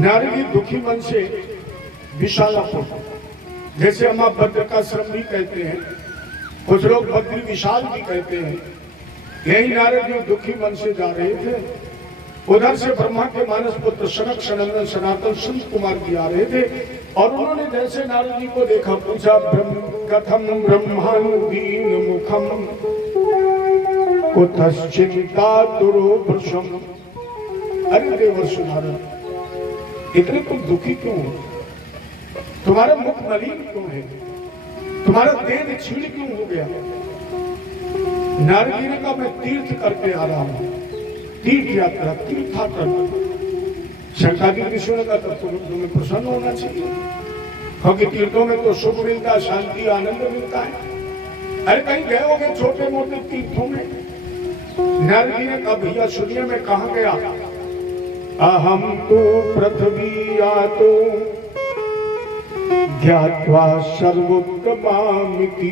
नारदी दुखी मन से विशालापुर, जैसे हम आप भद्र का श्रम भी कहते हैं, कुछ लोग बद्री विशाल भी कहते हैं। यही नारद जी दुखी मन से जा रहे थे। उधर से ब्रह्मा के मानस पुत्र सनक सनंदन सनातन संत कुमार जी आ रहे थे और उन्होंने जैसे नारद जी को देखा, पूछा कथम ब्रह्मानुदीन मुखम कुतश्चिंता दुरो वृषम। अरे देवर्षि नारद, इतने तुम दुखी क्यों हो? तुम्हारा मुख मलिन क्यों है? तुम्हारा देह छीण क्यों हो गया? नारद जी ने कहा, मैं तीर्थ करके आ रहा हूं, तीर्थ यात्रा, तीर्थाटन। शंकादि ऋषियों ने कहा, तुम्हें प्रसन्न होना चाहिए, क्योंकि तीर्थों में तो सुख मिलता है, शांति आनंद मिलता है। अरे कहीं गए होंगे छोटे मोटे तीर्थों में? नारद जी ने कहा, भैया सुनिए, मैं कहाँ गया? अहम तो पृथ्वी आतो ज्ञात्वा सर्वोत्तमामिति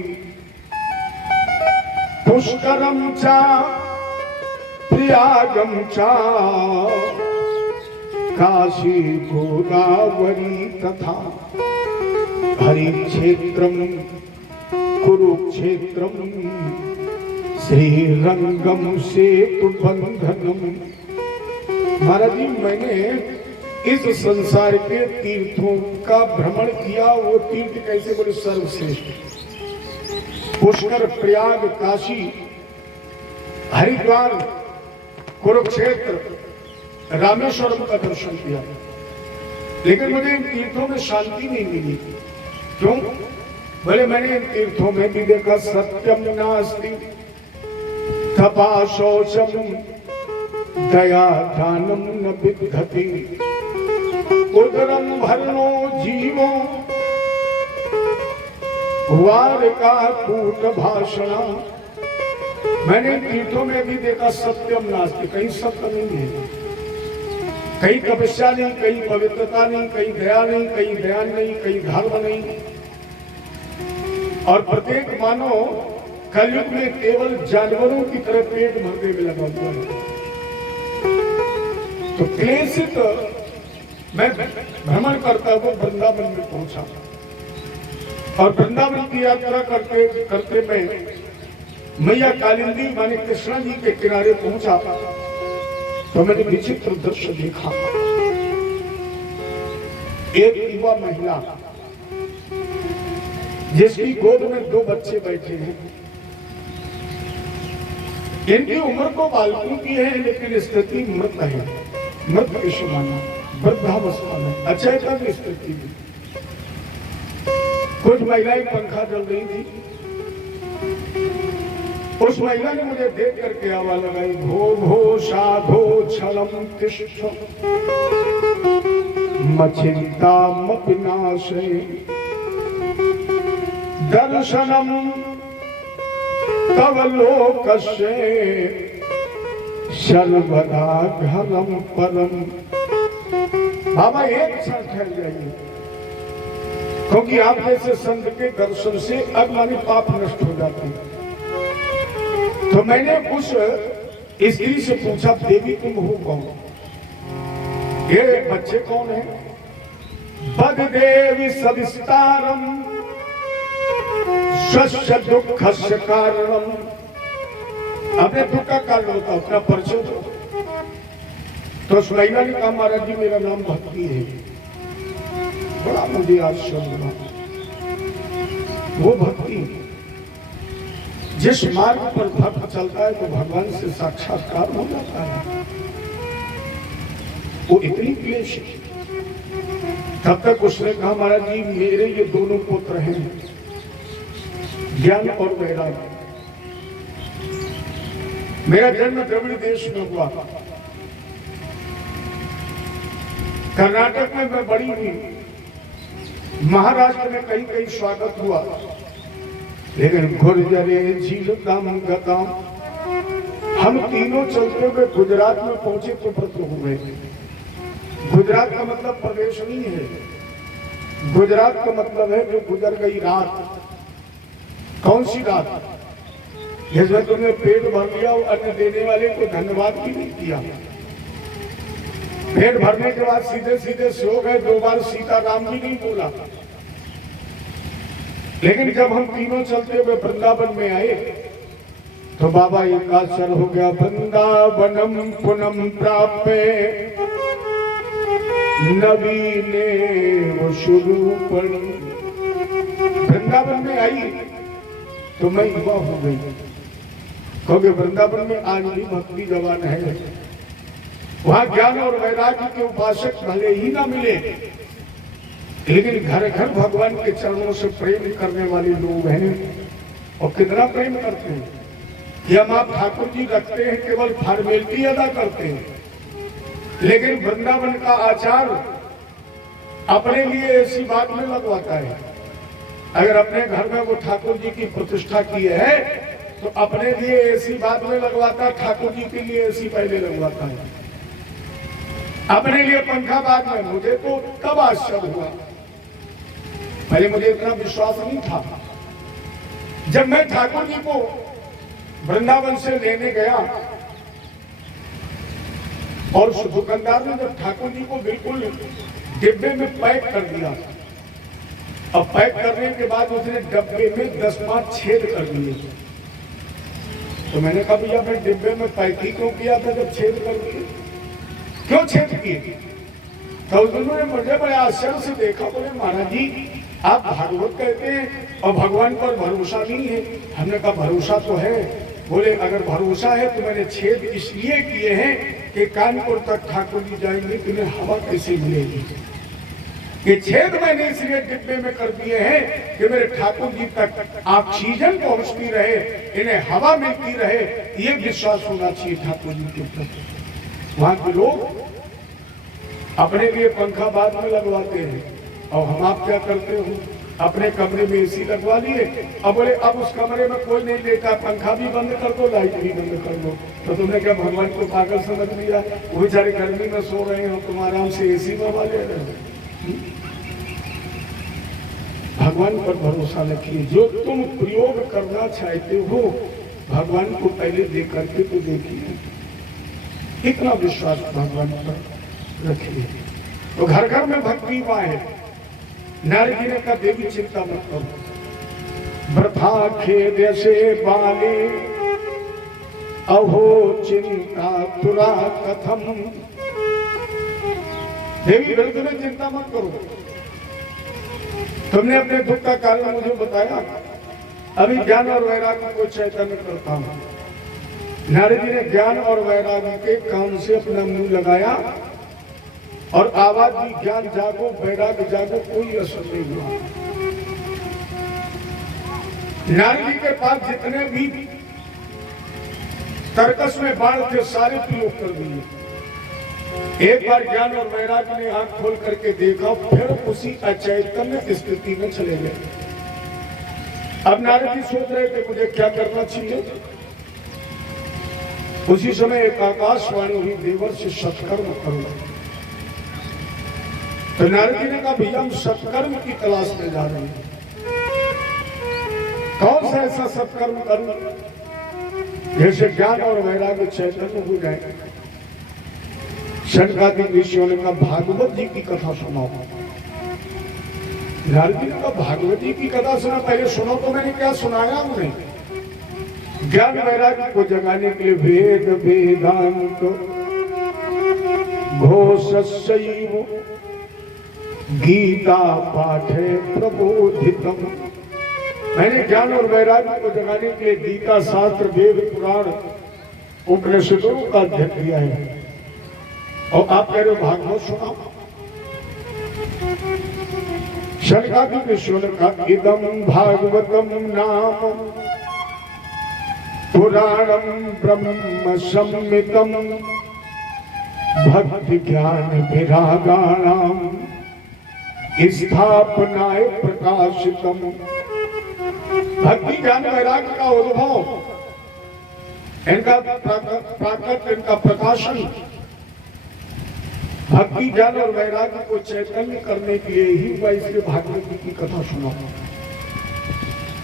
पुष्करम चा प्रयागम चा काशी गोदावरी तथा हरिक्षेत्रम कुरुक्षेत्रम श्रीरंगम सेतुबंधनम। महाराज जी, मैंने इस संसार के तीर्थों का भ्रमण किया। वो तीर्थ कैसे? बोले सर्वश्रेष्ठ। पुष्कर, प्रयाग, काशी, हरिद्वार, कुरुक्षेत्र, रामेश्वरम का दर्शन किया, लेकिन मुझे इन तीर्थों में शांति नहीं मिली। क्यों? बोले मैंने इन तीर्थों में भी देखा, सत्यम नास्ति तपा शौचम दया दानम न विदधति उदरम भरनो जीवो वारिका कूट भाषणा। मैंने तीर्थों में भी देखा, सत्यम नास्ति, कहीं सत्य नहीं है, कहीं तपस्या नहीं, कहीं पवित्रता नहीं, कहीं दया नहीं, कहीं ध्यान नहीं, कहीं धर्म नहीं। और प्रत्येक मानव कलयुग में केवल जानवरों की तरह पेट भरने में लगा हुआ है। तो क्लेशित मैं भ्रमण करता हुआ वृंदावन में पहुंचा और वृंदावन की यात्रा करते करते मैं मैया कालिंदी माने कृष्णा जी के किनारे पहुंचा तो मैंने विचित्र दृश्य देखा। एक युवा महिला जिसकी गोद में 2 बच्चे बैठे हैं। इनकी उम्र को बालकों की है, लेकिन स्थिति मृत है, मृत के समान, वृद्धावस्था में, अचेतन स्थिति में। कुछ महिलाएं पंखा चल रही थी। उस महिला ने मुझे देख करके आवाज लगाई, भो भो साधो छलम तिष्ठ मचिंता मपिनाशे दर्शनम तव लोकस्य सर्वदा घनम परम। बाबा एक क्षण ठहर जाइए, क्योंकि आप जैसे संत के दर्शन से अज्ञानी पाप नष्ट हो जाते हैं। तो मैंने उस स्त्री से पूछा, देवी तुम हो कौन? ये बच्चे कौन है? बद देवी सविस्तारम स्वस्य दुःखस्य कारणम। अपने दुख का कारण होता, अपना परिचय दो। तो उस महिला ने कहा, महाराज जी मेरा नाम भक्ति है। बड़ा मुझे आश्चर्य हुआ। वो भक्ति, जिस मार्ग पर भक्त चलता है तो भगवान से साक्षात्कार हो जाता है, वो इतनी क्लेश है। तब तक उसने कहा, महाराज जी मेरे ये दोनों पुत्र हैं, ज्ञान और वैराग्य। मेरा जन्म द्रविड़ देश में हुआ, कर्नाटक में मैं बड़ी हुई, महाराष्ट्र में कहीं कहीं स्वागत हुआ, लेकिन गुर्जरे झील दाम गता हम तीनों चलते हुए गुजरात में पहुंचे तो व्रत हो गए। गुजरात का मतलब प्रदेश नहीं है, गुजरात का मतलब है जो गुजर गई रात। कौन सी रात? जिसमें तुमने पेट भर लिया और अन्न देने वाले को धन्यवाद भी नहीं किया। पेट भरने के बाद सीधे सीधे सो गए। 2 बार सीता राम जी नहीं बोला। लेकिन जब हम तीनों चलते हुए वृंदावन में आए तो बाबा एकाचर हो गया। वृंदावनम पुनम प्राप्य नवीने वो शुरूपण। वृंदावन में आई तो मैं युवा हो गई, क्योंकि वृंदावन में आज भी भक्ति जवान है। वहां ज्ञान और वैराग्य के उपासक भले ही ना मिले, लेकिन घर घर भगवान के चरणों से प्रेम करने वाले लोग हैं। और कितना प्रेम करते हैं कि हम आप ठाकुर जी रखते हैं, केवल फॉर्मेलिटी अदा करते हैं। लेकिन वृंदावन का आचार अपने लिए ऐसी बात में लगवाता है। अगर अपने घर में वो ठाकुर जी की प्रतिष्ठा की है तो अपने लिए ऐसी बात में लगवाता है, ठाकुर जी के लिए ऐसी पहले लगवाता है। अपने लिए पंखा बाद में। मुझे तो तब आश्चर्य हुआ, पहले मुझे इतना विश्वास नहीं था। जब मैं ठाकुर जी को वृंदावन से लेने गया और उस दुकानदार ने जब ठाकुर जी को बिल्कुल डिब्बे में पैक कर दिया, अब पैक करने के बाद उसने डब्बे में 10-5 छेद कर दिए। तो मैंने कहा भैया मैं डिब्बे में पैक ही क्यों किया था जब छेद कर दिए, क्यों छेद किए? तो उन्होंने मुझे बड़े आश्चर्य से देखा। बोले महाराज जी आप भागवत कहते हैं और भगवान पर भरोसा नहीं है। हमने कहा भरोसा तो है। बोले अगर भरोसा है तो मैंने छेद इसलिए किए हैं कि कानपुर तक ठाकुर जी जाएंगे तो इन्हें हवा कैसे मिलेगी। ये छेद मैंने इसलिए डिब्बे में कर दिए हैं कि मेरे ठाकुर जी तक ऑक्सीजन पहुंचती रहे, इन्हें हवा मिलती रहे। ये विश्वास होना चाहिए ठाकुर जी के प्रति। वहां के लोग अपने लिए पंखा बाद में लगवाते हैं और हम आप क्या करते हो, अपने कमरे में एसी लगवा लिए। अब बोले अब उस कमरे में कोई नहीं लेता, पंखा भी बंद कर दो, लाइट भी बंद कर दो। तो तुमने क्या भगवान को पागल समझ लिया? वो बेचारे गर्मी में सो रहे हो, तुम आराम से एसी में ले रहे हो। भगवान पर भरोसा रखिए। जो तुम प्रयोग करना चाहते हो भगवान को पहले देख करके तो देखिए। इतना विश्वास भगवान पर रखिए। तो घर घर में भक्ति हुआ है। नारद जी ने कहा देवी चिंता मत करो, वृथा खेद से बाले अहो चिंता तुरा कथम। देवी बिल्कुल चिंता मत करो, तुमने अपने दुख का कारण मुझे बताया, अभी ज्ञान और वैराग्य को चैतन्य करता हूं। नारद जी ने ज्ञान और वैराग्य के कान से अपना मुंह लगाया और आवाज दी ज्ञान जागो वैराग्य जागो, कोई असर नहीं हुआ। नारद जी के पास जितने भी तर्कस में बाण थे सारे प्रयोग कर दिए। एक बार ज्ञान और वैराग्य ने आंख खोल करके देखा, फिर उसी अचैतन्य स्थिति में चले गए। अब नारद जी सोच रहे थे मुझे क्या करना चाहिए। उसी समय एक आकाशवाणी हुई, देवर से सत्कर्म करो। तो नारद जी ने कहा भैया हम सत्कर्म की तलाश में जा रहे हैं, कौन सा ऐसा सत्कर्म करूं जैसे ज्ञान और वैराग्य चैतन्य हो जाए। शनकादिक ऋषियों ने कहा भागवत जी की कथा सुनाओ। नारद जी ने कहा भागवत जी की कथा सुना, पहले सुनो। तो मैंने क्या सुनाया उन्हें? ज्ञान वैराग्य को जगाने के लिए वेद वेदांत घोषैव गीता पाठे प्रबोधितम। मैंने ज्ञान और वैराग्य को जगाने के लिए गीता शास्त्र वेद पुराण उपनिषदों का अध्ययन किया है। और आप कह रहे हो भागवत सुनाओ। शनकादिक ऋषियों ने कहा इदम भागवतम नाम पुराणम ब्रह्म सम्मितम भक्ति ज्ञान विरागाणाम स्थापनाय प्रकाशितम। भक्ति ज्ञान वैराग्य का उद्भव, इनका प्राकट, इनका प्रकाशन भक्ति ज्ञान और वैराग्य को चैतन्य करने के लिए ही हुआ। इसलिए भागवत जी की कथा सुना।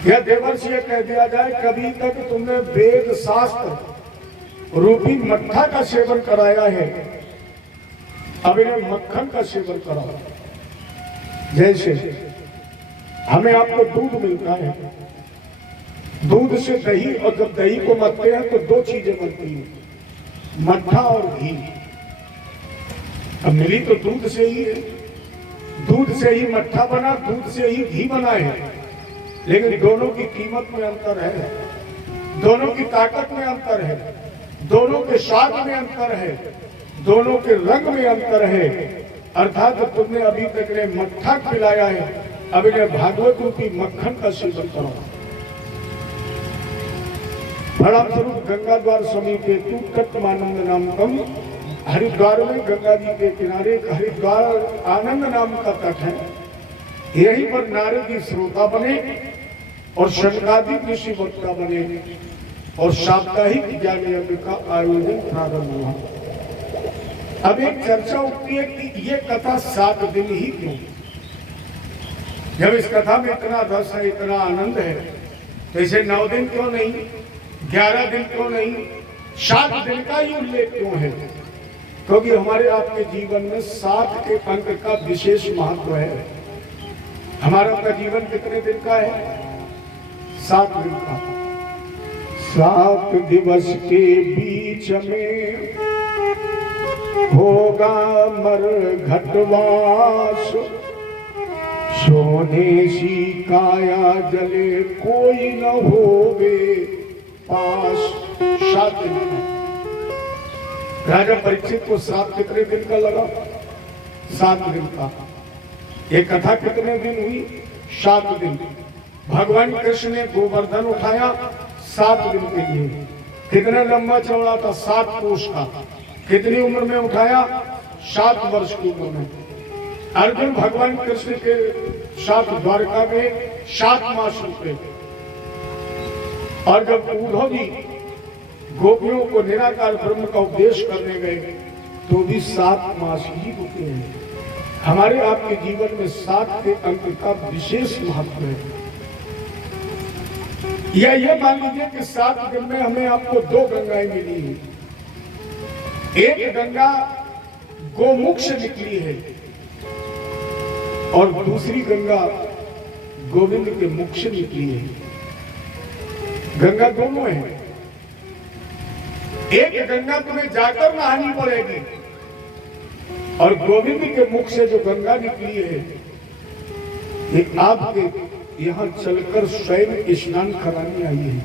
यह देवर्षि यह कह दिया जाए कभी तक तुमने वेद शास्त्र रूपी मट्ठा का सेवन कराया है अब इन्हें मक्खन का सेवन करो। जैसे हमें आपको दूध मिलता है, दूध से दही, और जब दही को मथते हैं तो दो चीजें बनती हैं, मट्ठा और घी। अब मिली तो दूध से ही है, दूध से ही मट्ठा बना, दूध से ही घी बना है, लेकिन दोनों की कीमत में अंतर है, दोनों की ताकत में अंतर है, दोनों के स्वाद में अंतर है, दोनों के रंग में अंतर है। अर्थात तुमने अभी तक ने मट्ठा खिलाया है, अब इन्हें भागवत रूपी मक्खन का सेवन करो। प्रणाम स्वरूप गंगा द्वार समीपे तू तत्मानंद नाम कम, हरिद्वार में गंगा जी के किनारे हरिद्वार आनंद नाम का तट है। यहीं पर नारद श्रोता बने और शंकादिक ऋषि वक्ता बने और साप्ताहिक ज्ञान यज्ञ का आयोजन प्रारंभ हुआ। अब एक चर्चा उठती है कि ये कथा 7 दिन ही क्यों? जब इस कथा में इतना रस है, इतना आनंद है, तो इसे 9 दिन क्यों नहीं, 11 दिन क्यों नहीं, 7 दिन का ही उल्लेख क्यों है? क्योंकि हमारे आपके जीवन में 7 के अंक का विशेष महत्व है। हमारा आपका जीवन कितने दिन का है? 7 दिन का। 7 दिवस के बीच में होगा मर घटवास, सोने सी काया जले कोई न होवे पास। 7 दिन का। राजा परीक्षित को 7 कितने दिन का लगा? 7 दिन का। ये कथा कितने दिन हुई? 7 दिन। भगवान कृष्ण ने गोवर्धन उठाया 7 दिन के लिए। कितना लंबा चौड़ा था? 7 कोष का। कितनी उम्र में उठाया? 7 वर्ष की उम्र में। अर्जुन भगवान कृष्ण के साथ द्वारका में 7 मास रुके, और जब उद्धव जी गोपियों को निराकार ब्रह्म का उपदेश करने गए तो भी 7 मास ही रुके हैं। हमारे आपके जीवन में 7 के अंक का विशेष महत्व है। या ये मान लीजिए कि 7 दिन में हमें आपको 2 गंगाएं मिली हैं। एक गंगा गोमुख से निकली है और दूसरी गंगा गोविंद के मुख से निकली है। गंगा दोनों है। एक गंगा तुम्हें जाकर नहानी पड़ेगी, और गोविंद के मुख से जो गंगा निकली है ये आपके यहां चलकर स्वयं स्नान कराने आई है।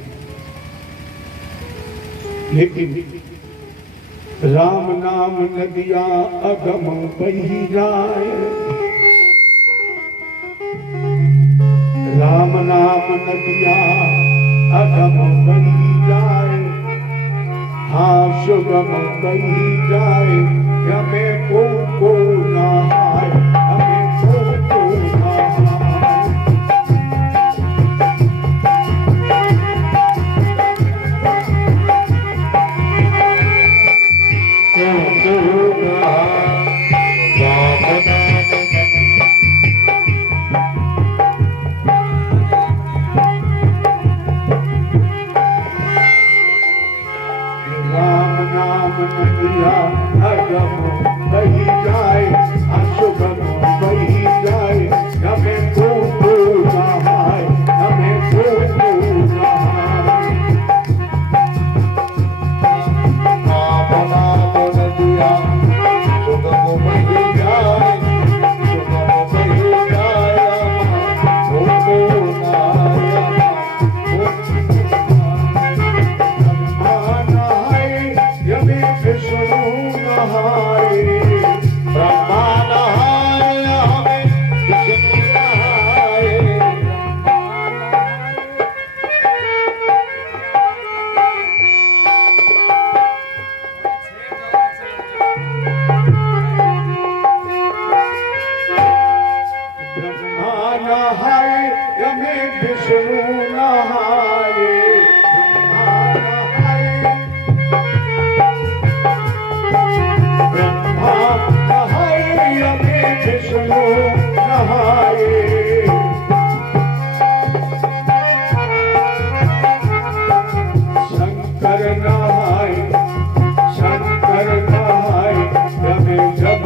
लेकिन राम नाम नदिया अगम बही जाए, राम नाम नदिया अगम बही जाए, हाँ सुगम बही जाए, हमें को नहाए, हमें को नहाए। शंकर नहाए जब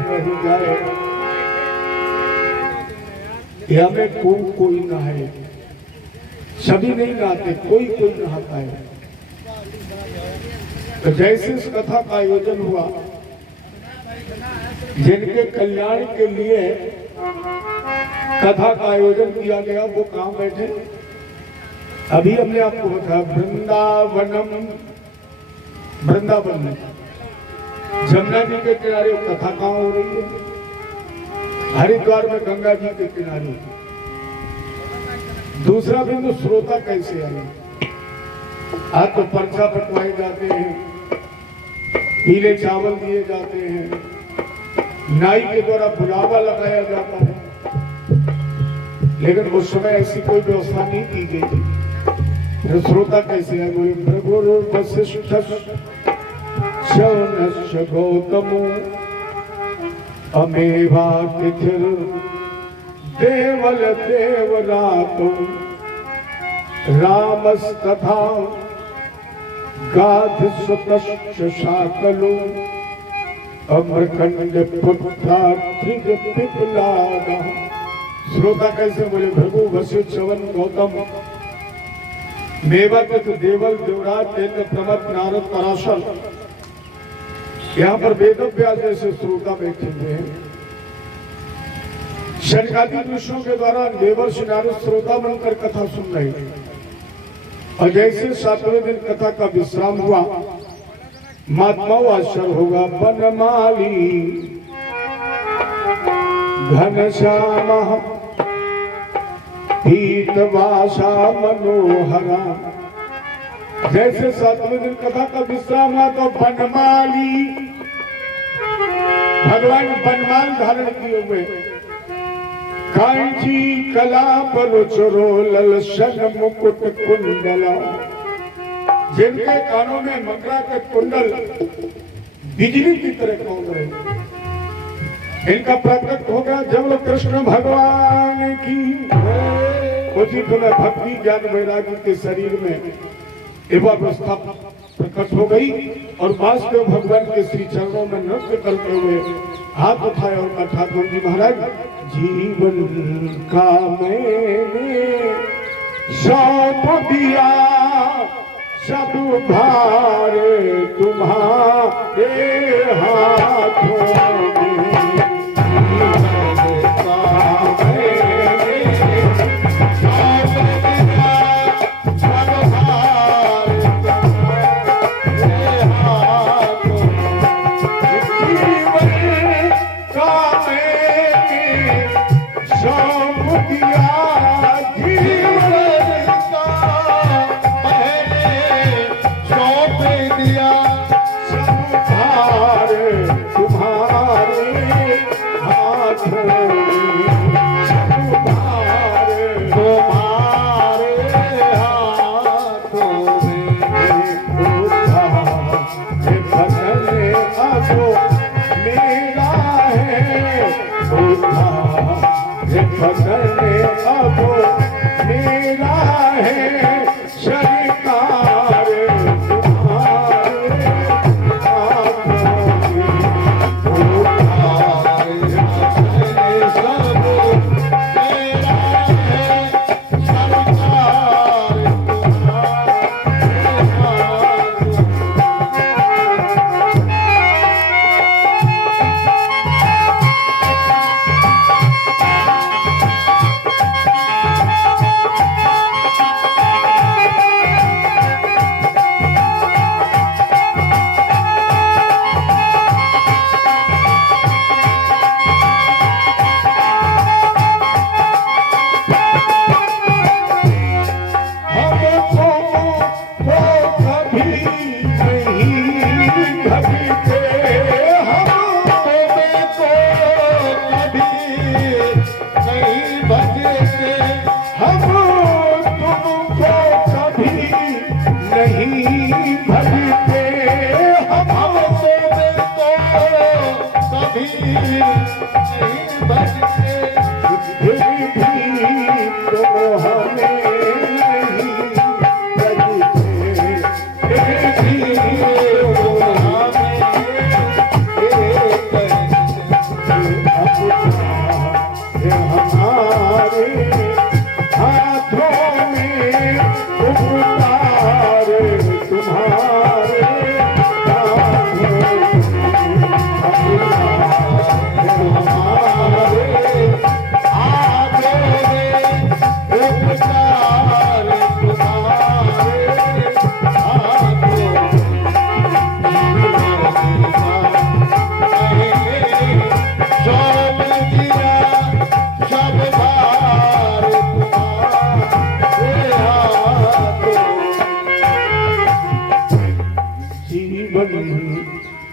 पर रही जाए, या में कोई नहाए, सभी नहीं नहाते, कोई कोई नहाता है। तो जैसे इस कथा का आयोजन हुआ, जिनके कल्याण के लिए कथा का आयोजन किया गया वो कहाँ बैठे? अभी हमने आपको बताया वृंदावन में जमुना जी के किनारे कथा कहाँ हो रही है? हरिद्वार में गंगा जी के किनारे। दूसरा बिंदु, श्रोता कैसे आए? आज तो पर्चा बंटवाए जाते हैं, पीले चावल दिए जाते हैं, नाई के द्वारा बुलावा लगाया जाता है, लेकिन उस समय ऐसी कोई व्यवस्था नहीं की गई थी। श्रोता कैसे है? बोले भृगुर वशिष्ठ शौनश्च गौतमो अमेवातिथिर देवल देवरातो रामस्तथा गाधसुतश्च शाकलो अमरकंड पुत्रा त्रिज पिपलागा। श्रोता कैसे? बोले भृगु वशिष्ठ शवन गौतम मेवातिथ देवल देवराज तेन्द्र प्रमथ नारद पराशर, यहाँ पर वेद व्यास जैसे श्रोता बैठे हुए हैं। शनकादि ऋषियों के द्वारा देवर्षि नारद श्रोता बनकर कथा सुन रहे हैं। और जैसे 7वें दिन कथा का विश्राम हुआ, महात्माओं आश्चर्य होगा। बनमाली घनश्याम पीतवासा मनोहरा। जैसे 7वें दिन कथा का विश्राम हुआ तो बनमाली, भगवान बनमाल धारण किए हुए, कांची कला परुचरो ललसन मुकुट कुंडला, जिनके कानों में मकरा के कुंडल बिजली की तरह कौन रहे, इनका प्रकट होगा जब कृष्ण भगवान की उसी समय भक्ति ज्ञान वैराग्य के शरीर में अवस्था प्रकट हो गई और वासुदेव भगवान के श्री चरणों में नृत्य करते हुए हाथ उठाए और कहा, ठाकुर जी महाराज, जीवन का मैंने सौंप दिया, सब भार तुम्हारे हाथों में।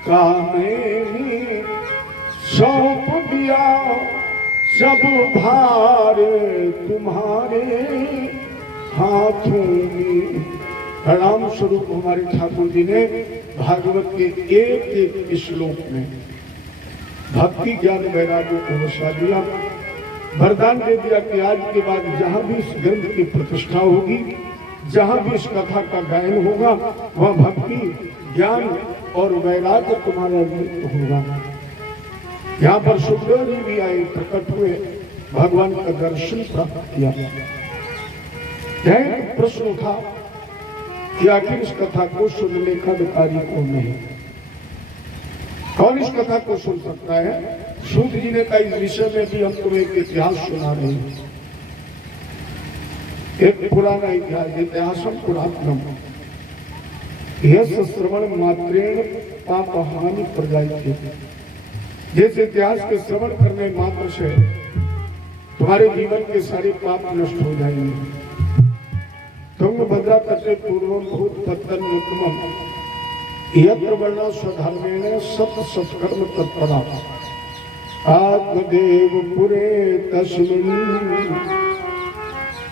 कामेनी सौंप दिया सब भार तुम्हारे हाथों में। प्रणाम स्वरूप हमारे ठाकुर जी ने भागवत के एक एक श्लोक में भक्ति ज्ञान वैराग्य को बसा दिया, वरदान दे दिया कि आज के बाद जहां भी इस ग्रंथ की प्रतिष्ठा होगी, जहां भी इस कथा का गायन होगा, वह भक्ति ज्ञान और वैराग्य तुम्हारा नृत्य होगा। यहाँ पर सुखदेव जी भी आए, प्रकट हुए, भगवान का दर्शन प्राप्त किया। प्रश्न उठा कि आखिर इस कथा को सुनने का अधिकारी कौन है, कौन इस कथा को सुन सकता है। सूत जी ने कहा इस विषय में भी हम तुम्हें एक इतिहास सुना रहे हैं, एक पुराना इतिहासम पुरातनम यह श्रवण मात्रेण पाप हानि प्रजायते। जिस इतिहास के श्रवण करने मात्र से तुम्हारे जीवन के सारे पाप नष्ट हो जाएंगे। तुंगभद्रा तटे पूर्वम भूत पत्तन उत्तमम यत्र वर्णा स्वधर्मेण सत सत्कर्म तत्परा आत्मदेव पुरे तस्मिन्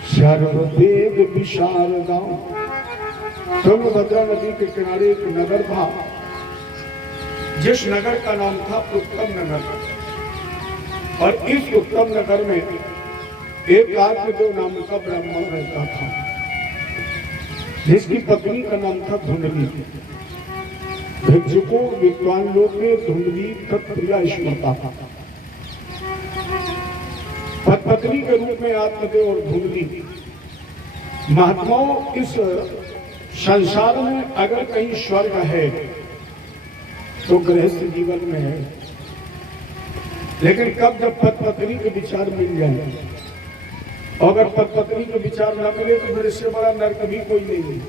सर्ववेद विशारदा। तुंगभद्रा नदी के किनारे एक नगर था, जिस नगर का नाम था उत्तम नगर। और इस उत्तम नगर में एक आत्मदेव नाम का ब्राह्मण रहता था, जिसकी पत्नी का नाम था धुंधली। भिक्षुकों विद्वान लोग में धुंधली तत्प्रिया स्मृता था। पत्नी के रूप में आत्मदेव और धुंधली। महात्माओं, इस संसार में अगर कहीं स्वर्ग है तो गृहस्थ जीवन में है, लेकिन कब जब पत्नी के विचार मिल जाए, अगर पत्नी के विचार न मिले तो फिर इससे बड़ा नरक भी कोई नहीं है।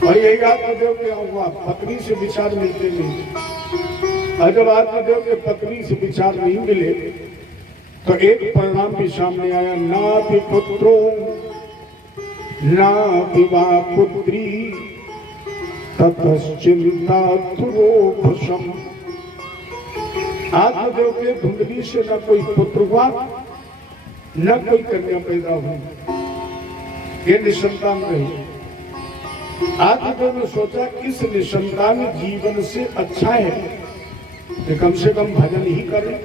और यही आत्मदेव क्या हुआ, पत्नी से विचार मिलते नहीं। और जब आत्मदेव के पत्नी से विचार नहीं मिले तो एक परिणाम भी सामने आया, ना पुत्रो ना विवाह पुत्री ततश्चिंता तुरोभसम। आत्मदेव के धुंधली से न कोई पुत्र हुआ, न कोई कन्या पैदा हुई, ये निसंतान रही। आत्मदेव ने सोचा इस निसंतान जीवन से अच्छा है कि कम से कम भजन ही करें,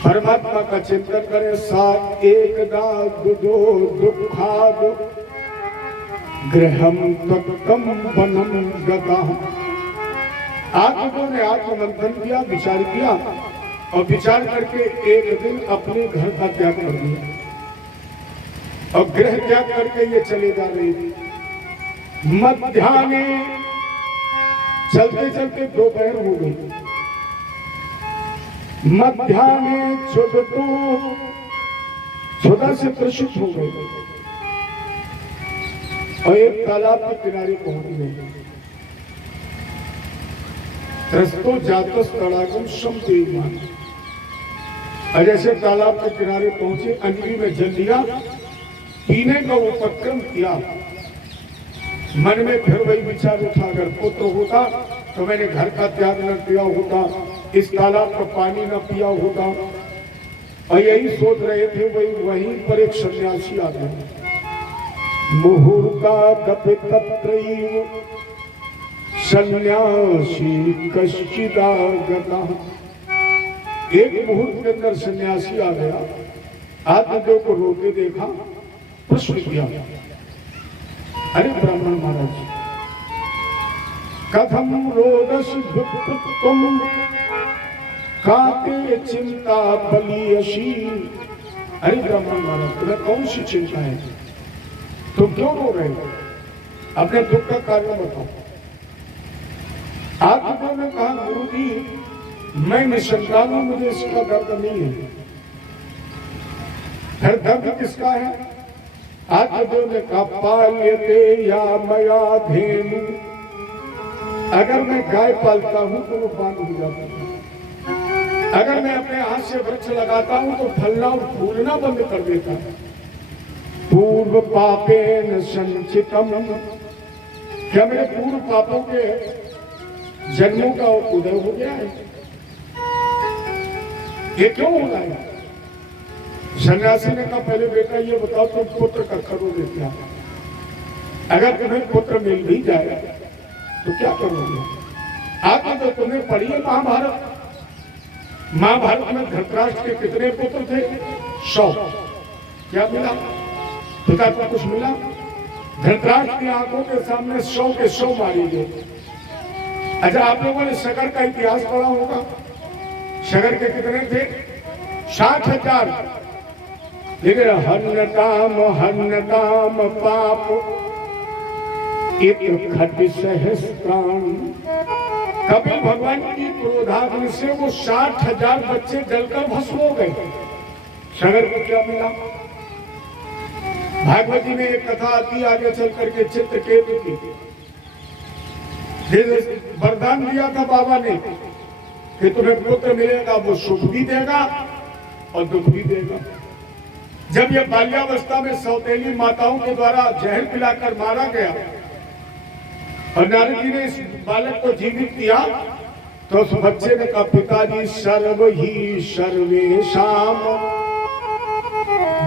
परमात्मा का चिंतन करें। सा एकदा गुदो दुखाद गृहम तत्कम वनम गता। आत्मदेव ने आत्ममंथन किया, विचार किया और विचार करके एक दिन अपने घर का त्याग कर दिया और गृह त्याग करके ये चले जा रही थी। मध्याह्ने चलते चलते दोपहर हो गई। मध्याह्ने छोटा से प्रसिद्ध हो गई और एक तालाब के किनारे पहुंच गए। रस्तो जातस तड़ागम समतेमान। और जैसे तालाब के किनारे पहुंचे, अंजलि में जल लिया, पीने का उपक्रम किया। मन में फिर वही विचार उठा, अगर पुत्र होता तो मैंने घर का त्याग न किया होता, इस तालाब का पानी न पिया होता। और यही सोच रहे थे, वहीं पर एक सन्यासी आ गया। मुहूर्ता तत्रैव सन्यासी कश्चिदागता। एक मुहूर्त के अंदर सन्यासी आ गया, आत्मदेव को रोते देखा, प्रश्न किया, अरे ब्राह्मण महाराज, कथम रोदस तुम काते चिंता बलियसी। अरे ब्राह्मण महाराज, तुम्हें कौन सी चिंता है, तुम क्यों रो रहे हो, अपने दुख का कारण बताओ। आत्मदेव ने कहा, गुरु जी मैं निसंतान हूं, मुझे इसका दर्द नहीं है। फिर दर्द किसका है? आत्मदेव ने कहा, पाल्यते या मया धेनु। अगर मैं गाय पालता हूं तो वो बांध हो जाता है, अगर मैं अपने हाथ से वृक्ष लगाता हूं तो फलना और फूलना बंद कर देता है। पूर्व पापेन संचितम। क्या मेरे पूर्व पापों के जन्मों का उदय हो गया है। ये क्यों हो रहा है? सन्यासी ने कहा पहले बेटा ये बताओ तुम पुत्र का करोगे क्या? अगर तुम्हें पुत्र मिल भी जाए तो क्या करोगे? आपने तो तुम्हें पढ़ी है महाभारत। महाभारत में धृतराष्ट्र के कितने पुत्र थे? 100। क्या मिला? पिता को कुछ मिला? धृतराष्ट्र की आंखों के सामने 100 के 100 मारे गए। अच्छा, आप लोगों ने शकर का इतिहास पढ़ा होगा। शकर के कितने थे? 60,000। लेकिन हन्नताम पाप एक खड्ड सहस्त्राण। कपिल भगवान की क्रोधाग्नि से वो 60,000 बच्चे जलकर भस्म हो गए। शकर को क्या मिला? भागवती में एक कथा आती आगे चल करके चित्रकेतु की। वरदान दिया था बाबा ने कि तुम्हें पुत्र मिलेगा, वो सुख भी देगा और दुख भी देगा। जब यह बाल्यावस्था में सौतेली माताओं के द्वारा जहर पिलाकर मारा गया और नारद जी ने इस बालक को जीवित किया, तो उस बच्चे ने कहा पिताजी सर्व ही सर्वेशाम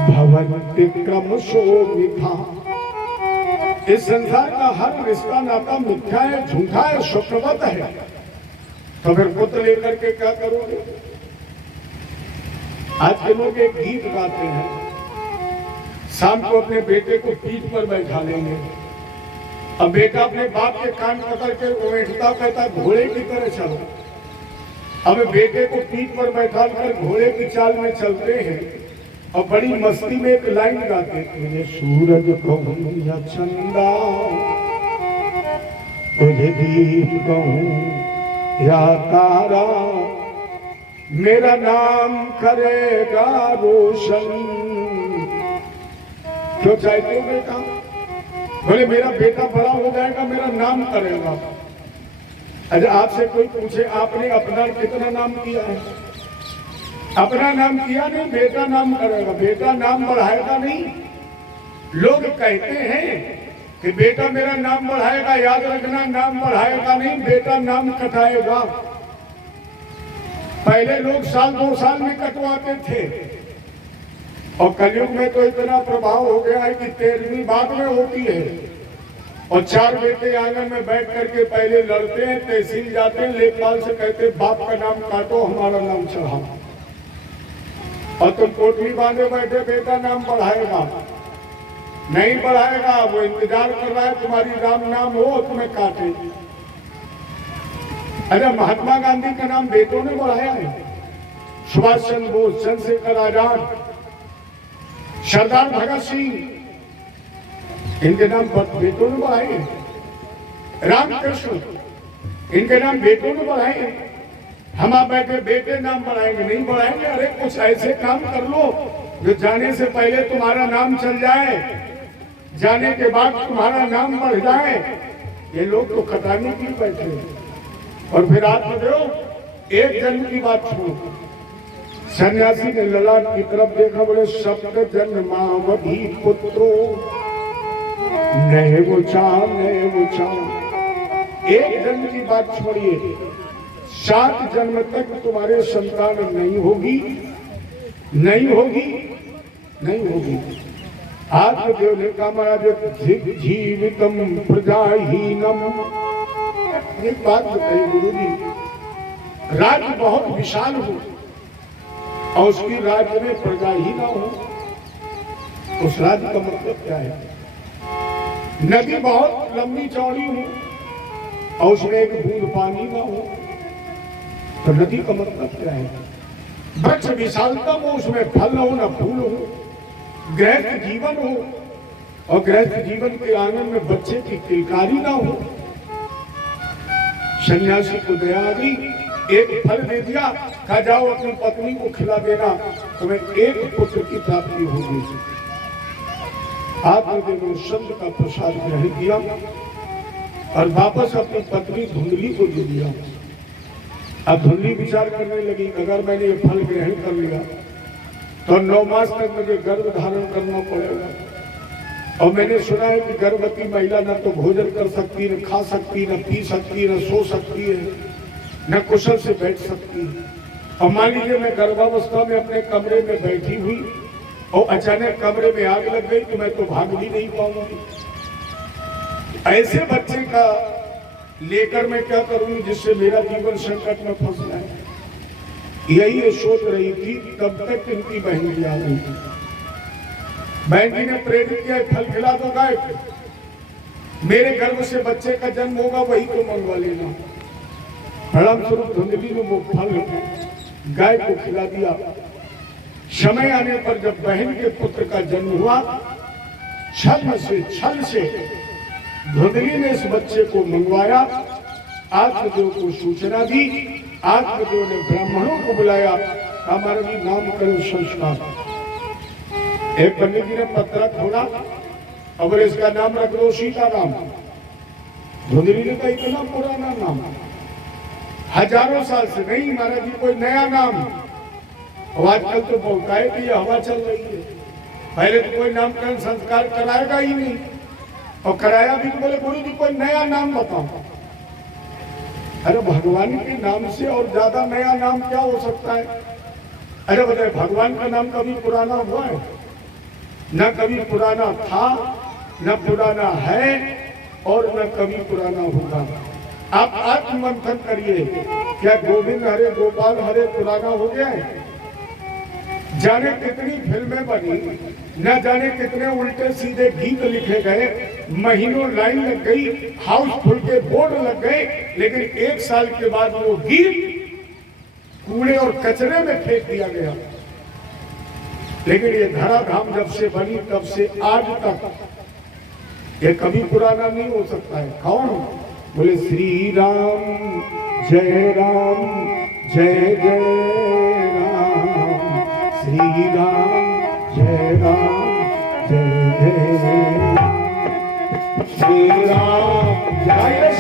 भवन्ति क्रम शोभिता। इस संसार का हर रिश्ता नाता मिथ्या है, झूठा है, शुक्रवत है। तो फिर पुत्र लेकर के क्या करोगे? आज के लोग एक गीत गाते हैं, शाम को अपने बेटे को पीठ पर बैठा लेंगे। अब बेटा अपने बाप के कान पकड़ के उमेठता कहता घोड़े की तरह चलो। अब बेटे को पीठ पर बैठा कर घोड़े की चाल में चलते हैं और बड़ी मस्ती में एक लाइन गाते हैं, सूरज कहूं या चंदा, तुझे दीप कहूं या तारा, मेरा नाम करेगा रोशन। क्यों चाहते हो बेटा? बोले मेरा बेटा बड़ा हो जाएगा, मेरा नाम करेगा। अच्छा, आपसे कोई पूछे आपने अपना कितना नाम किया है? अपना नाम किया नहीं, बेटा नाम करेगा। बेटा नाम बढ़ाएगा नहीं। लोग कहते हैं कि बेटा मेरा नाम बढ़ाएगा, याद रखना नाम बढ़ाएगा नहीं, बेटा नाम कटाएगा। पहले लोग साल 2 साल में कटवाते थे और कलयुग में तो इतना प्रभाव हो गया है कि 13वीं बाद में होती है और 4 बेटे आंगन में बैठ करके पहले लड़ते हैं, तहसील जाते हैं, लेखपाल से कहते बाप का नाम काटो, हमारा नाम चढ़ाओ। और तुम कोटली बांधे बैठे बेटा नाम बढ़ाएगा, नहीं बढ़ाएगा। वो इंतजार कर रहा है तुम्हारी राम नाम हो तुम्हें काटे। अरे महात्मा गांधी का नाम बेटों ने बढ़ाया है, सुभाष चंद्र बोस, चंद्रशेखर आजाद, सरदार भगत सिंह, इनके नाम बेटों ने बढ़ाए। रामकृष्ण, इनके नाम बेटों ने बढ़ाए। हम आप बैठे बेटे नाम बढ़ाएंगे, नहीं बढ़ाएंगे। अरे कुछ ऐसे काम कर लो जो जाने से पहले तुम्हारा नाम चल जाए, जाने के बाद तुम्हारा नाम बढ़ जाए। ये लोग तो खटाने के लिए बैठे हैं। और फिर आप दो एक जन्म की बात छोड़ो। सन्यासी ने ललाट की तरफ देखा, बोले सप्त जन्मावधि पुत्रो नए वो चाह, नए वो चाह। एक जन्म की बात छोड़िए, 7 जन्म तक तुम्हारे संतान नहीं होगी, नहीं होगी, नहीं होगी। आत्मदेव ने कहा महाराज जीवितम प्रजाहीनम। एक बात बताइए गुरु जी, राज्य बहुत विशाल हो और उसकी राज्य में प्रजा ही ना हो, उस राज्य का मतलब क्या है? नदी बहुत लंबी चौड़ी हो और उसमें एक बूंद पानी ना हो, तो नदी का मतलब क्या है? वृक्ष विशालता हो, उसमें फल हो ना फूल हो, गृहस्थ जीवन हो और गृहस्थ जीवन के आंगन में बच्चे की किलकारी ना हो। सन्यासी को दया आ गई, एक फल दे दिया, कहा जाओ अपनी पत्नी को खिला देना, तुम्हें एक पुत्र की प्राप्ति होगी। आत्मदेव संत का प्रसाद ग्रहण किया और वापस अपनी पत्नी धुंधली को दे दिया। अब धुंधली विचार करने लगी, अगर मैंने ये फल ग्रहण कर लिया तो 9 मास तक मुझे गर्भ धारण करना पड़ेगा। और मैंने सुना है कि गर्भवती महिला न तो भोजन कर सकती, न खा सकती, न पी सकती, न सो सकती है, न कुशल से बैठ सकती है। और मान लीजिए मैं गर्भावस्था में अपने कमरे में बैठी हुई और अचानक कमरे में आग लग गई तो मैं तो भाग भी नहीं पाऊंगी। ऐसे बच्चे का लेकर मैं क्या करूंगी जिससे मेरा जीवन संकट में फंस जाए। यही ये सोच रही थी, तब तक इनकी बहन भी आ गई थी। बहन जी ने प्रेरित किया, फल खिला दो गाय को, मेरे गर्भ से बच्चे का जन्म होगा वही तो मंगवा लेना। प्रणाम स्वरूप धुंधली में वो फल गाय को खिला दिया। समय आने पर जब बहन के पुत्र का जन्म हुआ, छल से धुंधली ने इस बच्चे को मंगवाया। आत्मदेव को सूचना दी, आत्मदेव ने ब्राह्मणों को बुलाया, हमारा भी नामकरण संस्कार। एक पंडित जी ने पत्र खोला और इसका नाम रख दो सीताराम। धुंधली ने कहा इतना पुराना नाम, हजारों साल से नहीं महाराज जी, कोई नया नाम। और आजकल तो बोलता है कि ये हवा चल रही है, पहले तो कोई नामकरण संस्कार कराएगा ही नहीं, और कराया भी तो बोले गुरु जी कोई नया नाम बताओ। अरे भगवान के नाम से और ज्यादा नया नाम क्या हो सकता है? अरे बताए, भगवान का नाम कभी पुराना हुआ है? न कभी पुराना था, न पुराना है, और न कभी पुराना होगा। आप आत्ममंथन करिए, क्या गोविंद हरे गोपाल हरे पुराना हो गया है? जाने कितनी फिल्में बनी, न जाने कितने उल्टे सीधे गीत लिखे गए, महीनों लाइन लग गई, हाउसफुल के बोर्ड लग गए, लेकिन एक साल के बाद वो गीत कूड़े और कचरे में फेंक दिया गया। लेकिन ये धराधाम जब से बनी तब से आज तक ये कभी पुराना नहीं हो सकता है। कौन? बोले श्री राम जय जय राम, श्री राम जय जय राम, श्री राम जय राम, जय जय राम, श्री राम जय राम,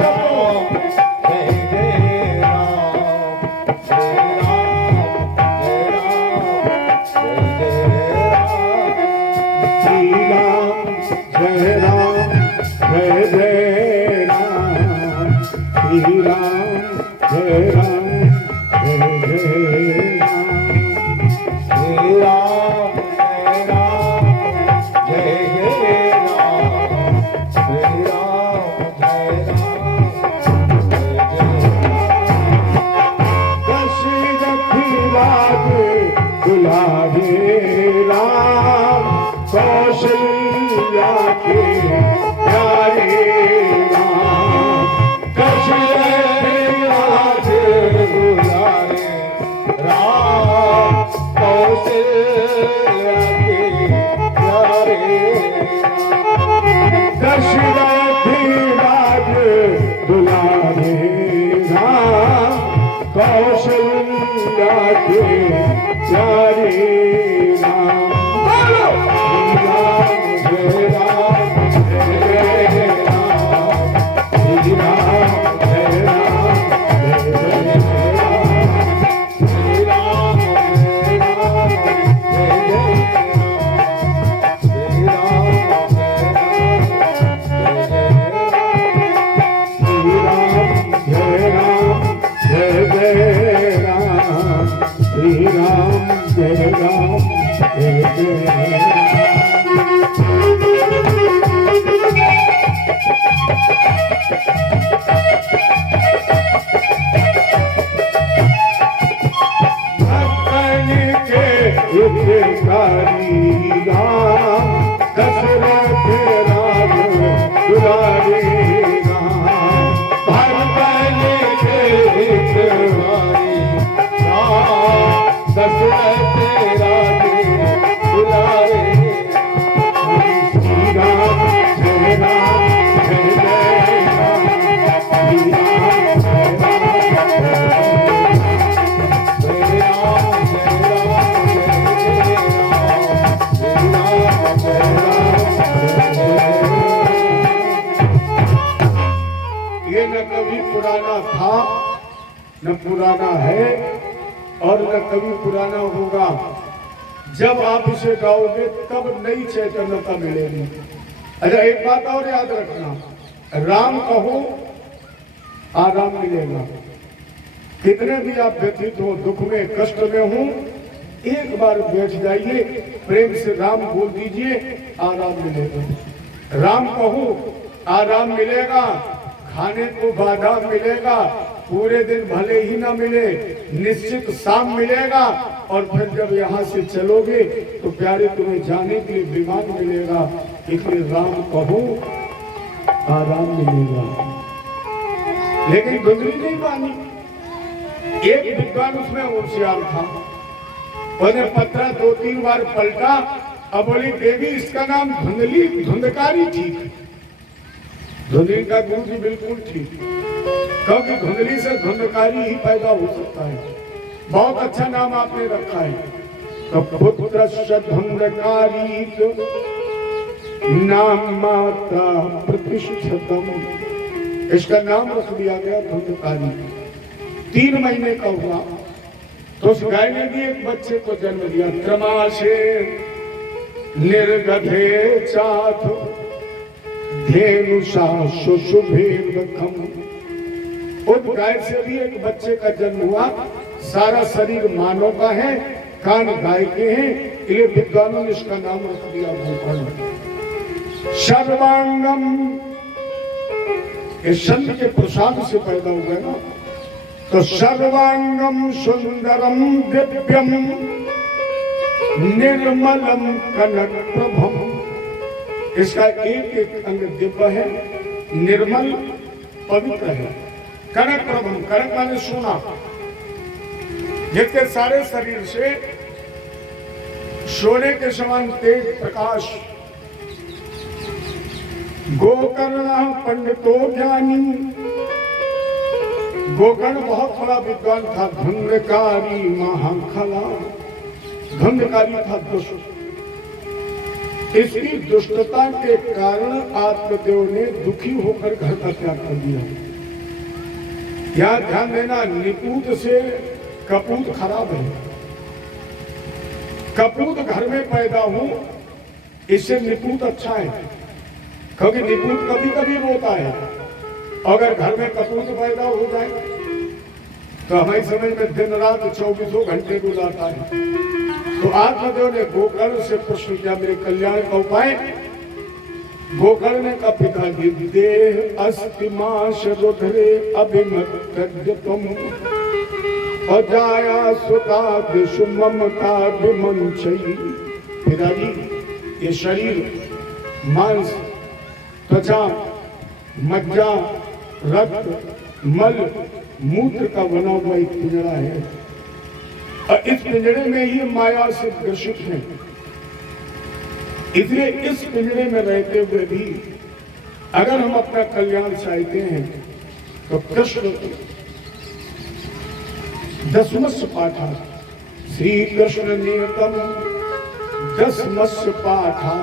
जय जय राम, श्री राम जय राम, जय जय राम, श्री राम जय राम, जय जय राम, श्री राम जय राम, दशरथ राज दुलारे राम, कौशल्या के प्यारे राम, दशरथ राज दुलारे राम, कौशल्या के प्यारे राम, दशरथ राज दुलारे राम, कौशल्या के प्यारे राम, जय राम जय राम, श्री राम जय राम, जय राम, श्री राम जय राम, जय राम, श्री राम जय राम, जय जय राम, श्री राम जय राम, जय जय राम। राम दशरथ राज दुलारे राम, भगवान के हितवारी राम, दशरथ राज दुलारे श्री राम जय राम, जय जय राम, श्री राम जय राम, ये न कभी पुराना था, न पुराना है, और न कभी पुराना होगा। जब आप इसे गाओगे तब नई चैतन्यता मिलेगी। अच्छा एक बात और याद रखना, राम कहो आराम मिलेगा। कितने भी आप व्यथित हो, दुख में, कष्ट में हो, एक बार बैठ जाइए, प्रेम से राम बोल दीजिए, आराम मिलेगा। राम कहो आराम मिलेगा, खाने को बादाम मिलेगा, पूरे दिन भले ही ना मिले, निश्चित शाम मिलेगा, और फिर जब यहाँ से चलोगे तो प्यारे तुम्हें जाने के लिए विमान मिलेगा। इसलिए राम कहो आराम मिलेगा। लेकिन धुंधली नहीं मानी। एक विद्वान उसमें होशियार था, उसने पत्रा 2-3 बार पलटा, अब बोली देवी इसका नाम धुंधली, धुंधकारी ठीक, धुंधली का गुरु जी बिल्कुल ठीक, क्योंकि धुंधली से धुंधकारी ही पैदा हो सकता है। बहुत अच्छा नाम आपने रखा है। तो पुत्र धुंधकारी नाम माता प्रतिष्ठितम, इसका नाम रख दिया गया धुंधकारी। 3 महीने का हुआ तो उस गाय ने भी एक बच्चे को जन्म दिया। त्रमाशे निर्गधे चाथ धेनुषा शुशुभेर्वखम, उस गाय से भी एक बच्चे का जन्म हुआ। सारा शरीर मानव का है, कान गाय के हैं, इसलिए विद्वानों ने इसका नाम रख दिया गोकर्ण। सर्वांगम, इस संत के प्रसाद से पैदा हुआ ना, तो सर्वांगम सुंदरम दिव्यम निर्मलम कनक प्रभम, इसका एक एक अंग दिव्य है, निर्मल पवित्र है। कनक प्रभम, कनक माने सोना, जिसके सारे शरीर से सोने के समान तेज प्रकाश। गोकर्ण पंडितो ज्ञानी, गोकर्ण बहुत बड़ा विद्वान था। धुंधकारी महाखला, धुंधकारी था दुष्ट। इसकी दुष्टता के कारण आत्मदेव ने दुखी होकर घर का त्याग कर दिया। यहां ध्यान देना, निपूत से कपूत खराब है। कपूत घर में पैदा हो, इससे निपूत अच्छा है, क्योंकि निपूत कभी कभी रोता है। अगर घर में कपूत पैदा हो जाए तो हमारी समझ में दिन रात 24 घंटे गुजारता है। तो आत्मदेव ने गोकर्ण से प्रश्न किया, मेरे कल्याण का उपाय। गोकर्ण ने कहा, पिताजी देह अस्तिमाश रुद्रे अभिमत तुम अजाया सुता दिशु ममता विमंचई। पिताजी ये शरीर मांस, त्वचा, मज्जा, रक्त, मल, मूत्र का बना हुआ एक पिंजरा है, और इस पिंजरे में ही माया से ग्रसित है। इसलिए इस पिंजरे में रहते हुए भी अगर हम अपना कल्याण चाहते हैं तो कृष्ण दशमस्य पाठा, श्री कृष्ण नियतम दशमस्य पाठा,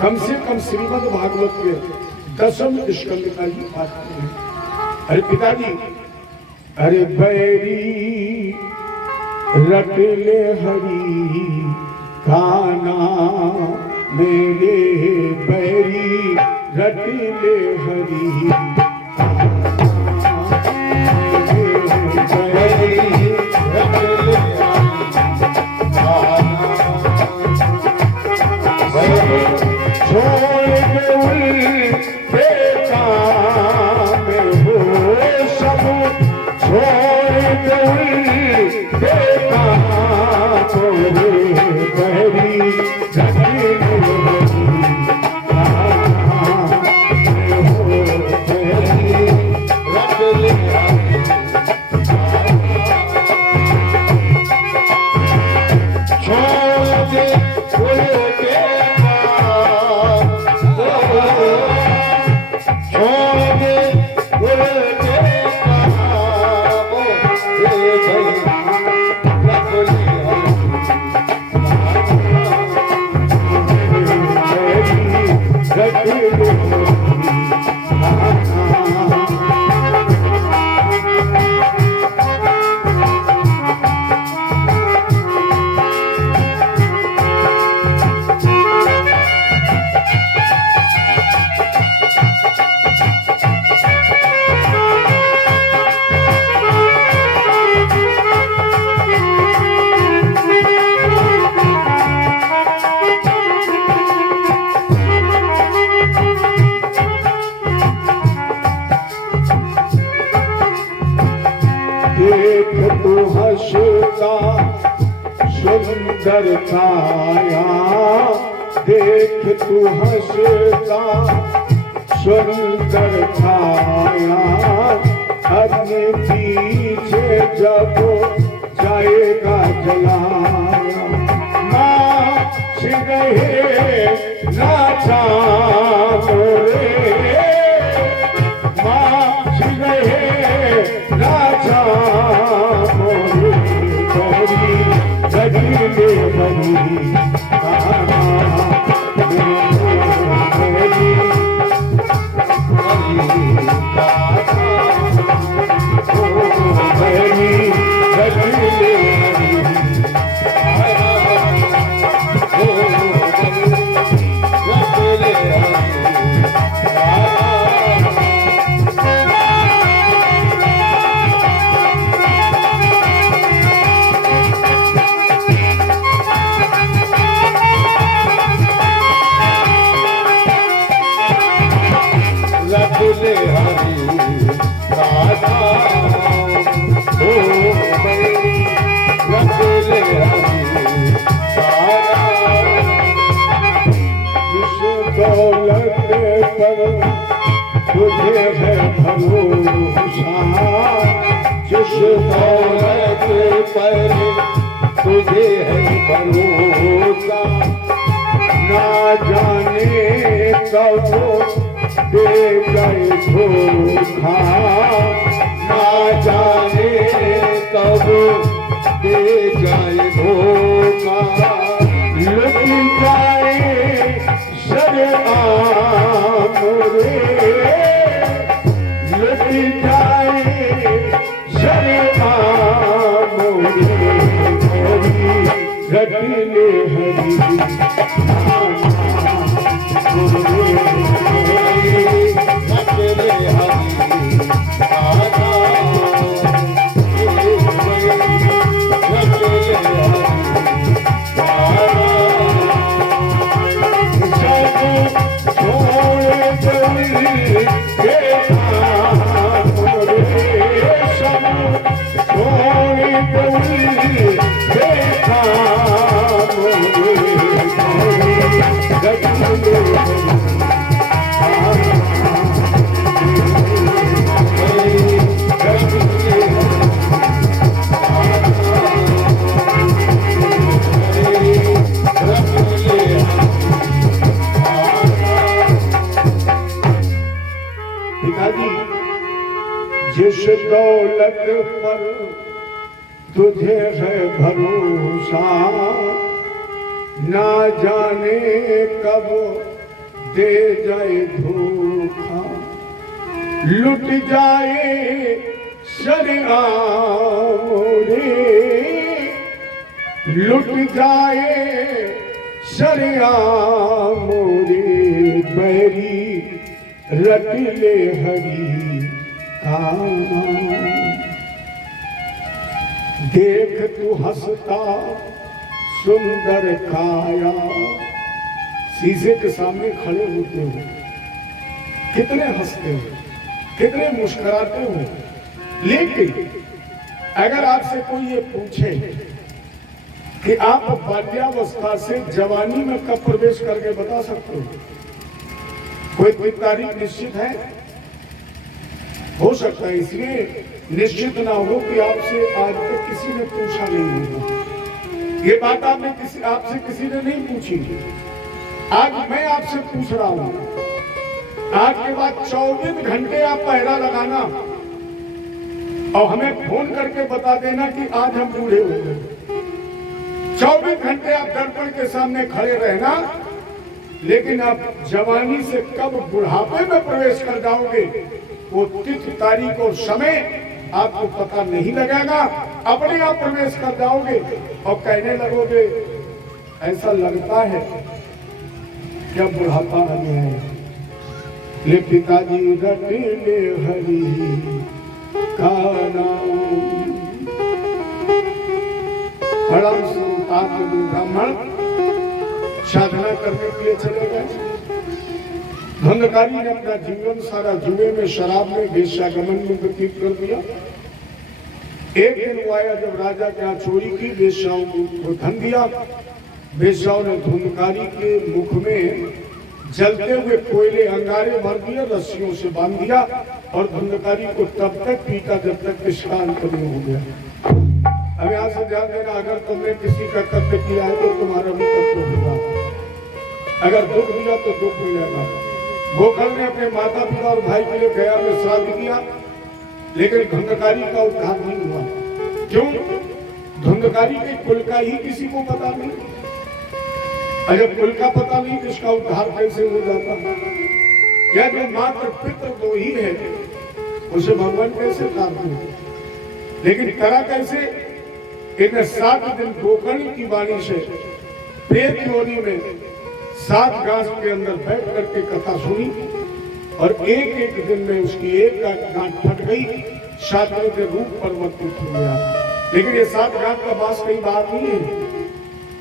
कम से कम श्रीमद् भागवत के 10वें स्कंद का ही पाठ करें। अरे पिताजी, अरे बैरी रट ले हरि काना, मेरे बैरी रट ले हरि देख तू हंसता सुंदर काया, देख तू हंसता सुंदर काया, अपने पीछे जब जाएगा जलाया, नाच रहे नाचा मोरे, नाच रहे नाचा मोरे, गौरी गरीले बनी काना मेरी तुझे है भरोसा, जिस दौलत पर तुझे है भरोसा, ना जाने कब दे गए धोखा, ना जाने कब दे जाए धोखा, लुट जाए शर्मा मोरे, लुट जाए शर्मा मोरे, रटले हरी जिस दौलत पर तुझे है भरोसा, ना जाने कब दे जाए धोखा, लुट जाए शर्मा मोरे, लुट जाए शर्मा मोरे, बैरी रटले हरी काना, देख तू हंसता सुंदर काया, शीशे के सामने खड़े होते हो कितने हंसते हो, कितने मुस्कुराते हो, लेकिन अगर आपसे कोई ये पूछे कि आप बाल्यावस्था से जवानी में कब प्रवेश करके बता सकते हो, कोई तारीख निश्चित है? हो सकता है इसलिए निश्चित ना हो कि आपसे आज तक किसी ने पूछा नहीं होगा। ये बात आपसे किसी ने नहीं पूछी, आज मैं आपसे पूछ रहा हूं। आज के बाद 24 घंटे आप पहरा लगाना और हमें फोन करके बता देना कि आज हम बूढ़े हो गए। 24 घंटे आप दर्पण के सामने खड़े रहना, लेकिन आप जवानी से कब बुढ़ापे में प्रवेश कर जाओगे वो तिथि, तारीख और समय आपको पता नहीं लगेगा। अपने आप प्रवेश कर जाओगे और कहने लगोगे ऐसा लगता है क्या बुढ़ापा आ गया है। ले पिताजी रटले हरि का नाम। बड़ा ब्राह्मण साधना करने के लिए चले गए। धंधकारी ने अपना जीवन सारा जुए में, शराब में, वेश्यागमन में व्यतीत कर दिया। एक दिन वो आया जब राजा के यहाँ चोरी की, वेश्याओं को धन दिया। वेश्याओं ने धुंधकारी के मुख में जलते हुए कोयले अंगारे भर दिए, रस्सियों से बांध दिया और धुंधकारी को तब तक पीटा जब तक किसका अंत नहीं हो गया। अब यहाँ से ध्यान देना, अगर तुमने किसी का कर्तव्य किया है तो तुम्हारा भी कर्तव्य होगा। अगर दुख दिया तो दुख मिलेगा। गोखल ने अपने माता पिता और भाई के लिए गया में श्राद्ध किया, लेकिन धुंधकारी का उद्धार नहीं हुआ। क्यों? धुंधकारी के कुल का ही किसी को पता नहीं। अगर कुल का पता नहीं तो इसका उद्धार कैसे हो जाता? या जो मात्र पितृ दो ही है उसे भगवान कैसे तारते? लेकिन करा कैसे? इन्हें 7 दिन गोकर्ण की वाणी से प्रेत योनि में 7 गांठ के अंदर बैठ करके कथा सुनी और एक एक दिन में उसकी एक गांठ फट गई, 7वें के रूप परिवर्तित हो गया। लेकिन ये 7 गांठ का बास कहीं बाहर नहीं है।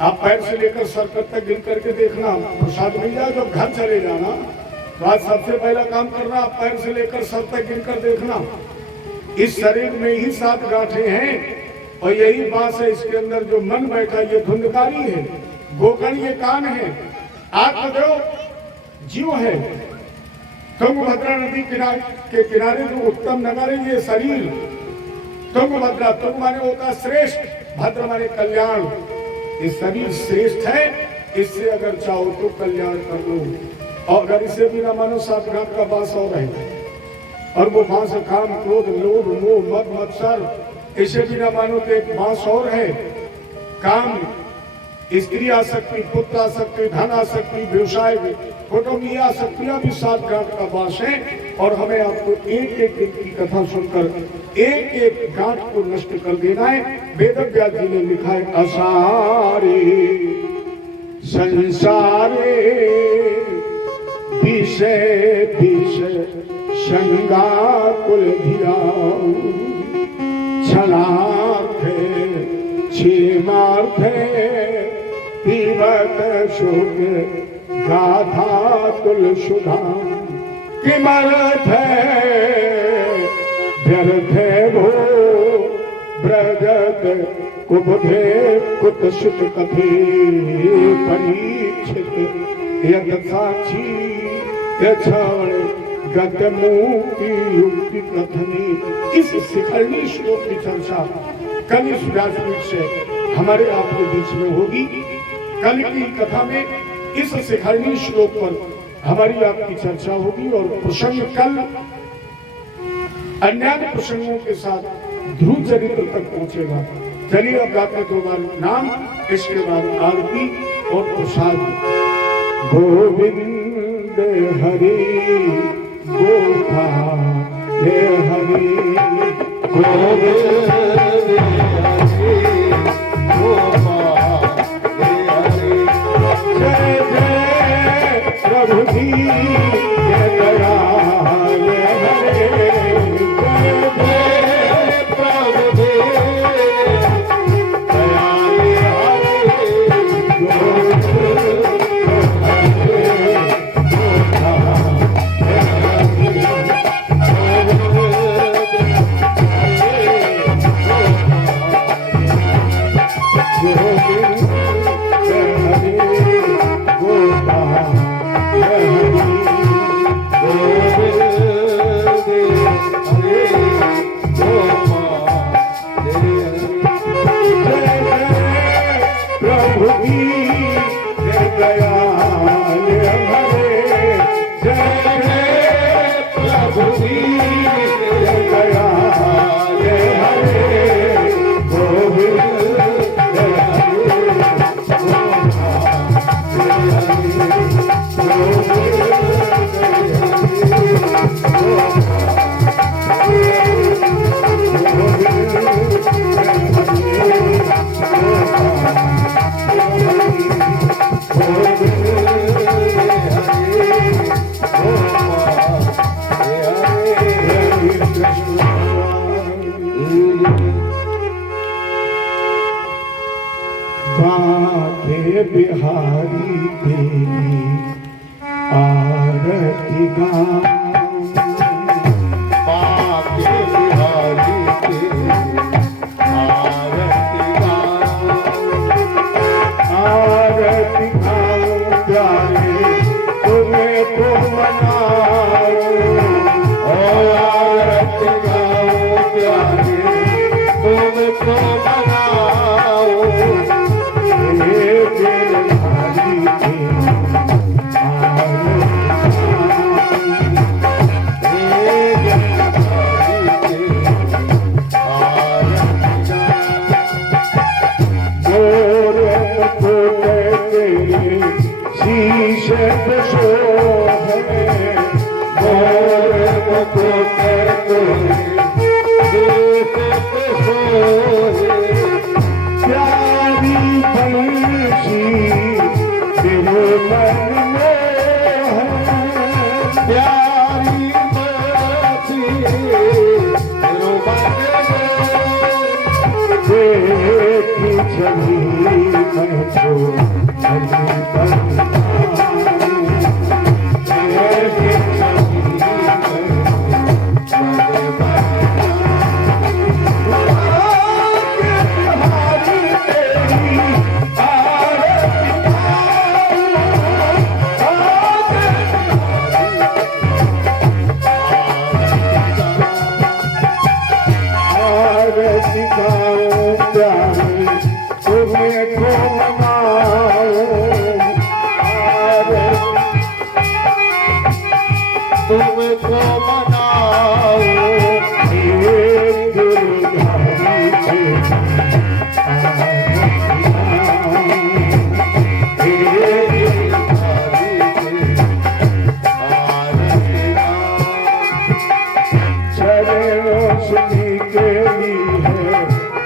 आप पैर से लेकर सर तक गिन करके देखना, प्रसाद मिल जाए जब घर चले जाना तो आज सबसे पहला काम करना, आप पैर से लेकर सर तक गिन कर देखना। इस शरीर में ही 7 गांठें हैं और यही बात है। इसके अंदर जो मन बैठा ये धुंधकारी है, गोकर्ण ये कान है, आत्मदेव जीव है, तुंगभद्रा नदी के किनारे जो उत्तम नगर है ये शरीर। तुंगभद्रा, तुंग माने होता श्रेष्ठ, भद्र माने कल्याण। ये शरीर श्रेष्ठ है, इससे अगर चाहो तो कल्याण कर लो। और अगर इसे भी ना मानो 7 गांठ का बास और है और वो बांस काम क्रोध लोभ मोह मद मत्सर, इसे भी ना मानो तो एक बांस और है काम, स्त्री आ सकती, पुत्र आ सकती, धन आ सकती, व्यवसाय कुटुंबी आ सकती, भी 7 गांठ का बास है। और हमें आपको एक एक दिन की कथा सुनकर एक एक गांठ को नष्ट कर देना है। वेदव्यास जी ने लिखा है, असारे संसारे विषय विषय शंगाकुल धियाऊ, क्षणार्थे क्षेमार्थे पीबत सुख गाथा तुल सुधा, किमर्थ व्यर्थे भो ब्रजत कुबुधे कुतसित कथे, परीक्षित यद साक्षी यक्षण गत मुक्ति युक्ति कथनी। इस शिखरणी श्लोक की चर्चा कल इस व्यासपीठ से हमारे आपके बीच में होगी। कल की कथा में इस शिखरणी श्लोक पर हमारी आपकी चर्चा होगी और प्रसंग कल अन्य प्रसंगों के साथ ध्रुव चरित्र तक पहुंचेगा। चलिए अब गाते 2 बार नाम, इसके बाद आरती और प्रसाद। गोविंद हरि गोपाल हरि, गोविंद जय जय प्रभु जी, जय दयाल हरे, जय जय प्रभु जी दयाल बाके बिहारी तेरी आरती गाऊं, बाके बिहारी तेरी सोहे प्यारी बंसी तेरे मन में है प्यारी बंसी तेरे मन में देखी छवि मैं तो अभी तक तुमको मनाओ रोशनी के लिए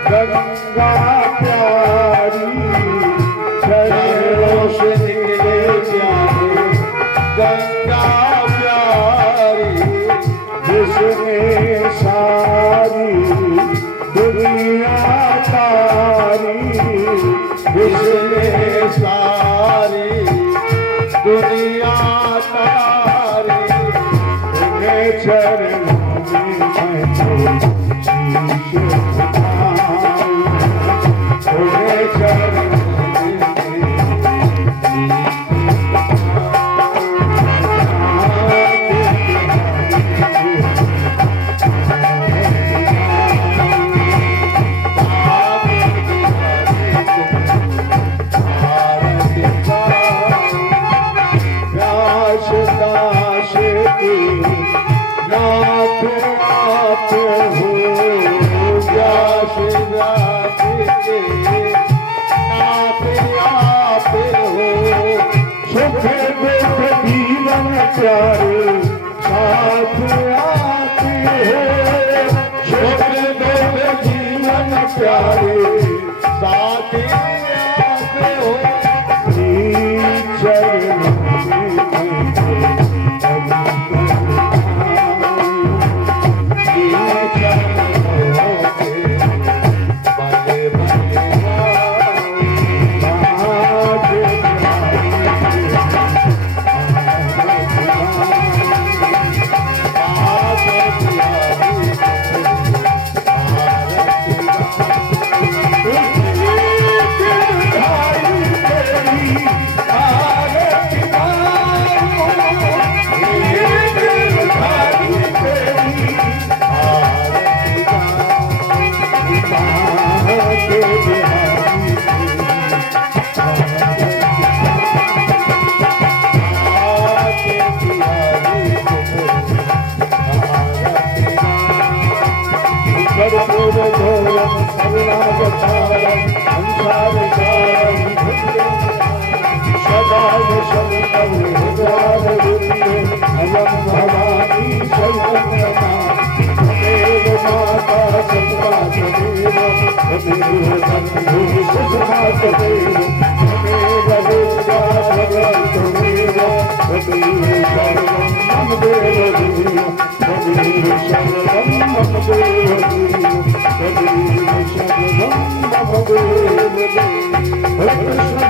गंगा प्यारी रोशनी के प्यारे गंगा प्यारी जिसने सारी दुनिया तारी जिसने सारी दुनिया तारी उन्हें चरणों में मैं तो शीश झुकाऊं उन्हें चरणों प्यारे साथ आते हो छोटे दो जीवन प्यारे साथ आते हो चरणों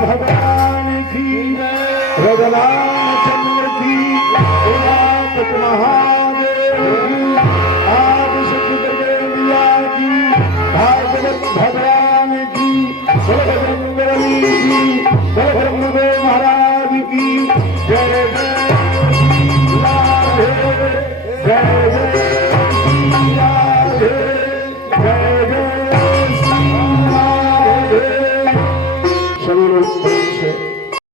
भगवान की रामचंद्र की महादेव आप सचिदिया की भागवत भगवान की सर्वजंगली की ब्रह्मदेव महाराज की जय जय